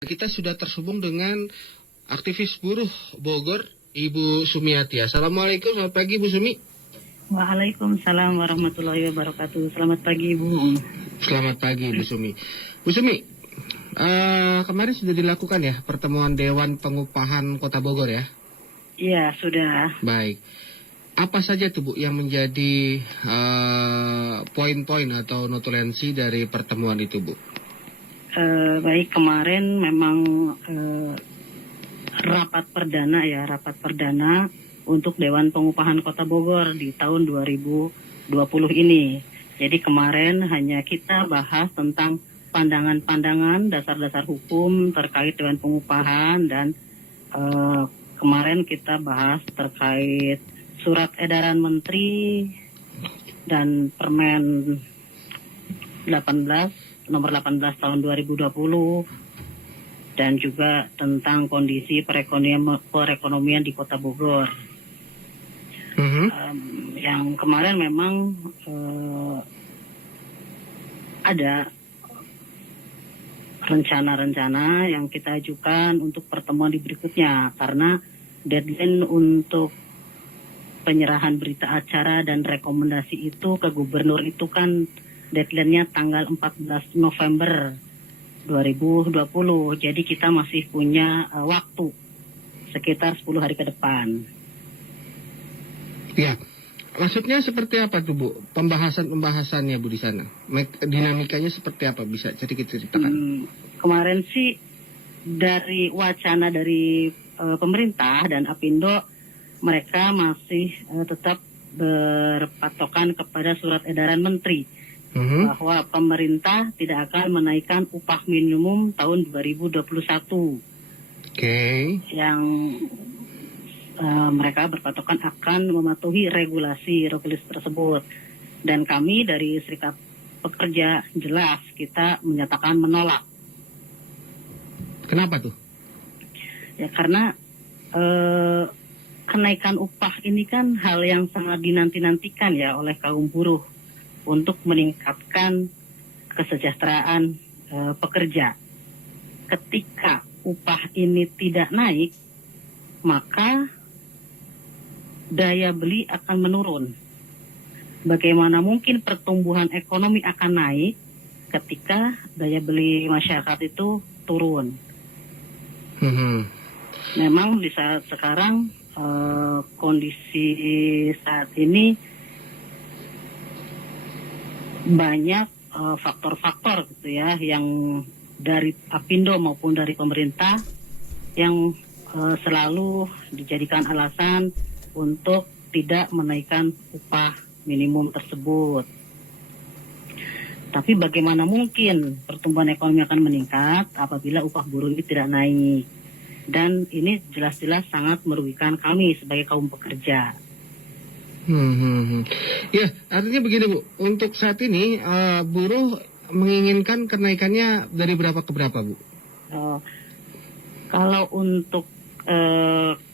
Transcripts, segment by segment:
Kita sudah tersambung dengan aktivis buruh Bogor, Ibu Sumiati. Assalamualaikum, selamat pagi Bu Sumi. Waalaikumsalam warahmatullahi wabarakatuh. Selamat pagi Ibu. Selamat pagi Bu Sumi. Bu Sumi, kemarin sudah dilakukan ya pertemuan Dewan Pengupahan Kota Bogor ya? Iya, sudah. Baik. Apa saja tuh Bu yang menjadi poin-poin atau notulensi dari pertemuan itu Bu? Baik, kemarin memang rapat perdana untuk Dewan Pengupahan Kota Bogor di tahun 2020 ini. Jadi kemarin hanya kita bahas tentang pandangan-pandangan dasar-dasar hukum terkait Dewan Pengupahan dan kemarin kita bahas terkait surat edaran Menteri dan Permen nomor 18 tahun 2020 dan juga tentang kondisi perekonomian di Kota Bogor. Yang kemarin memang ada rencana-rencana yang kita ajukan untuk pertemuan di berikutnya karena deadline untuk penyerahan berita acara dan rekomendasi itu ke gubernur itu kan deadline-nya tanggal 14 November 2020. Jadi kita masih punya waktu sekitar 10 hari ke depan. Ya, maksudnya seperti apa tuh Bu? Pembahasannya Bu di sana? Dinamikanya seperti apa? Bisa ceritakan? Kemarin sih dari wacana dari pemerintah dan Apindo, mereka masih tetap berpatokan kepada surat edaran Menteri. Bahwa pemerintah tidak akan menaikkan upah minimum tahun 2021. Yang mereka berpatokan akan mematuhi regulasi tersebut. Dan kami dari Serikat Pekerja jelas kita menyatakan menolak. Kenapa tuh? Ya karena kenaikan upah ini kan hal yang sangat dinanti-nantikan ya oleh kaum buruh untuk meningkatkan kesejahteraan pekerja. Ketika upah ini tidak naik, maka daya beli akan menurun. Bagaimana mungkin pertumbuhan ekonomi akan naik ketika daya beli masyarakat itu turun? Memang di saat sekarang kondisi saat ini banyak faktor-faktor gitu ya yang dari Apindo maupun dari pemerintah yang selalu dijadikan alasan untuk tidak menaikkan upah minimum tersebut. Tapi bagaimana mungkin pertumbuhan ekonomi akan meningkat apabila upah buruh ini tidak naik? Dan ini jelas-jelas sangat merugikan kami sebagai kaum pekerja. Ya, artinya begini Bu, untuk saat ini buruh menginginkan kenaikannya dari berapa ke berapa Bu? Kalau untuk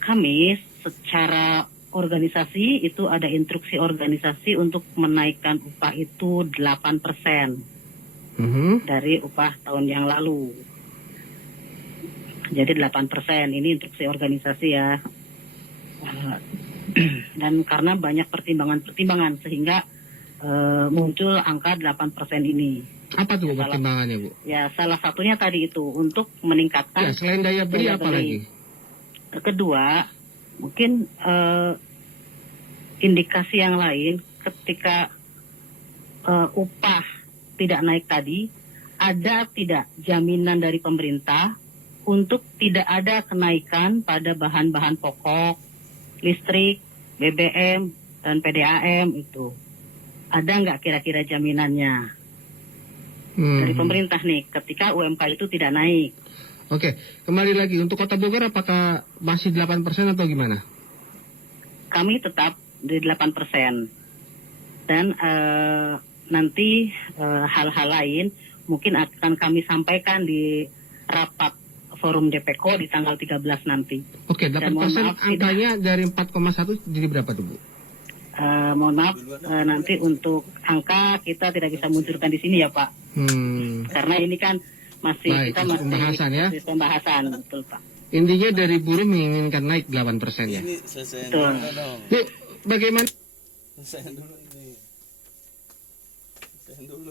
kami secara organisasi itu ada instruksi organisasi untuk menaikkan upah itu 8% dari upah tahun yang lalu. Jadi 8% ini instruksi organisasi ya. Dan karena banyak pertimbangan sehingga muncul angka 8% ini. Apa tuh pertimbangannya Bu? Ya salah satunya tadi itu untuk meningkatkan. Ya selain daya beli apa lagi? Kedua mungkin indikasi yang lain ketika upah tidak naik tadi, ada tidak jaminan dari pemerintah untuk tidak ada kenaikan pada bahan-bahan pokok, listrik, BBM, dan PDAM itu. Ada nggak kira-kira jaminannya dari pemerintah nih ketika UMK itu tidak naik? Oke, kembali lagi untuk Kota Bogor apakah masih 8% atau gimana? Kami tetap di 8%. Dan nanti hal-hal lain mungkin akan kami sampaikan di rapat forum DPKO di tanggal 13 nanti. Oke, 8% angkanya dari 4,1 jadi berapa tuh Bu? Mohon maaf, nanti untuk angka kita tidak bisa munculkan di sini ya Pak. Karena ini kan Masih Baik, kita masih masih pembahasan ya. masih pembahasan, betul Pak. Intinya dari buruh menginginkan naik 8% ya. Ini selesai Betul. dulu dong. Bu, bagaimana? Selesai dulu ini. Selesai dulu.